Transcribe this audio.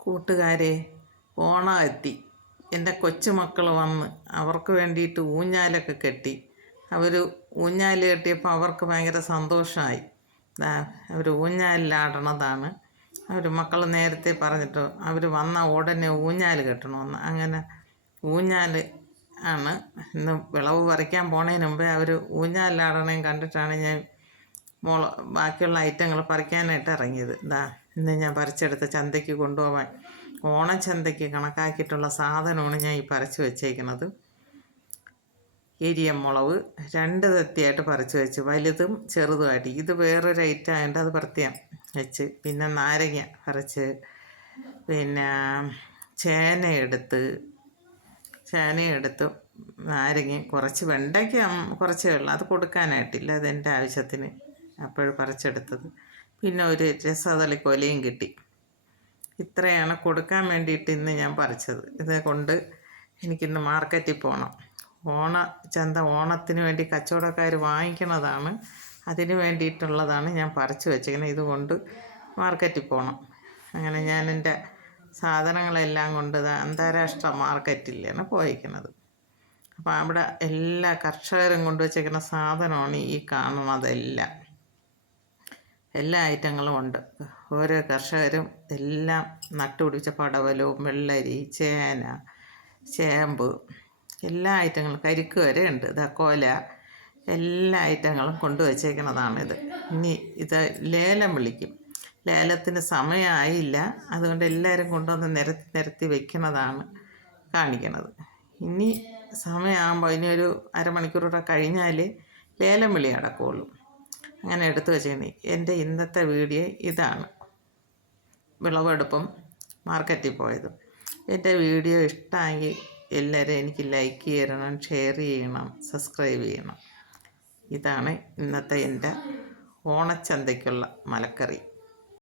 കൂട്ടുകാരെ, ഓണം എത്തി. എൻ്റെ കൊച്ചുമക്കൾ വന്ന് അവർക്ക് വേണ്ടിയിട്ട് ഊഞ്ഞാലൊക്കെ കെട്ടി. അവർ ഊഞ്ഞാൽ കെട്ടിയപ്പോൾ അവർക്ക് ഭയങ്കര സന്തോഷമായി. അവർ ഊഞ്ഞാലിലാടണതാണ്. അവർ മക്കൾ നേരത്തെ പറഞ്ഞിട്ട് അവർ വന്ന ഉടനെ ഊഞ്ഞാൽ കെട്ടണമെന്ന്. അങ്ങനെ ഊഞ്ഞാൽ ആണ് ഇന്ന് വിളവ് പറിക്കാൻ പോണതിന് മുമ്പേ അവർ ഊഞ്ഞാലിലാടണേം കണ്ടിട്ടാണ് ഞാൻ ബാക്കിയുള്ള ഐറ്റങ്ങൾ പറിക്കാനായിട്ട് ഇറങ്ങിയത്. ഇന്ന് ഞാൻ പറിച്ചെടുത്ത് ചന്തയ്ക്ക് കൊണ്ടുപോകാൻ ഓണച്ചന്തയ്ക്ക് കണക്കാക്കിയിട്ടുള്ള സാധനമാണ് ഞാൻ ഈ പറിച്ച് വെച്ചേക്കുന്നത്. എരിയമുളക് 2 തത്തിയായിട്ട് പറിച്ച് വെച്ച്, വലുതും ചെറുതുമായിട്ട്. ഇത് വേറൊരു ഐറ്റം ആയതുകൊണ്ട് അത് പ്രത്യേകം വെച്ച്. പിന്നെ നാരങ്ങ പറിച്ച്, പിന്നെ ചേനയെടുത്ത് നാരങ്ങയും കുറച്ച് വെണ്ടയ്ക്ക കുറച്ചേ ഉള്ളൂ, അത് കൊടുക്കാനായിട്ടില്ല, അതെൻ്റെ ആവശ്യത്തിന് അപ്പോൾ പറിച്ചെടുത്തത്. പിന്നെ ഒരു രസതളിക്കൊലയും കിട്ടി. ഇത്രയാണ് കൊടുക്കാൻ വേണ്ടിയിട്ട് ഇന്ന് ഞാൻ പറിച്ചത്. ഇത് കൊണ്ട് എനിക്കിന്ന് മാർക്കറ്റിൽ പോകണം. ഓണത്തിന് വേണ്ടി കച്ചവടക്കാർ വാങ്ങിക്കുന്നതാണ്, അതിന് വേണ്ടിയിട്ടുള്ളതാണ് ഞാൻ പറിച്ച് വെച്ചിരിക്കുന്നത്. ഇതുകൊണ്ട് മാർക്കറ്റിൽ പോകണം. അങ്ങനെ ഞാൻ എൻ്റെ സാധനങ്ങളെല്ലാം കൊണ്ട് അന്താരാഷ്ട്ര മാർക്കറ്റിലാണ് പോയിരിക്കുന്നത്. അപ്പോൾ അവിടെ എല്ലാ കർഷകരും കൊണ്ടുവച്ചേക്കുന്ന സാധനമാണ് ഈ കാണുന്നതെല്ലാം. എല്ലാ ഐറ്റങ്ങളും ഉണ്ട്. ഓരോ കർഷകരും എല്ലാം നട്ടുപിടിച്ച പടവലവും വെള്ളരി, ചേന, ചേമ്പ്, എല്ലാ ഐറ്റങ്ങളും, കരിക്ക് വരെ ഉണ്ട്. കോല, എല്ലാ ഐറ്റങ്ങളും കൊണ്ടുവച്ചേക്കുന്നതാണിത്. ഇനി ഇത് ലേലം വിളിക്കും. ലേലത്തിന് സമയമായില്ല, അതുകൊണ്ട് എല്ലാവരും കൊണ്ടുവന്ന് നിരത്തി വെക്കുന്നതാണ് കാണിക്കുന്നത്. ഇനി സമയമാകുമ്പോൾ ഇനിയൊരു അരമണിക്കൂറൂടെ കഴിഞ്ഞാൽ ലേലം വിളി നടക്കുകയുള്ളൂ. അങ്ങനെ എടുത്തു വെച്ചിരുന്നു. എൻ്റെ ഇന്നത്തെ വീഡിയോ ഇതാണ്, വിളവെടുപ്പും മാർക്കറ്റിൽ പോയതും. എൻ്റെ വീഡിയോ ഇഷ്ടമെങ്കിൽ എല്ലാവരും എനിക്ക് ലൈക്ക് ചെയ്യണം, ഷെയർ ചെയ്യണം, സബ്സ്ക്രൈബ് ചെയ്യണം. ഇതാണ് ഇന്നത്തെ എൻ്റെ ഓണച്ചന്തയ്ക്കുള്ള മലക്കറി.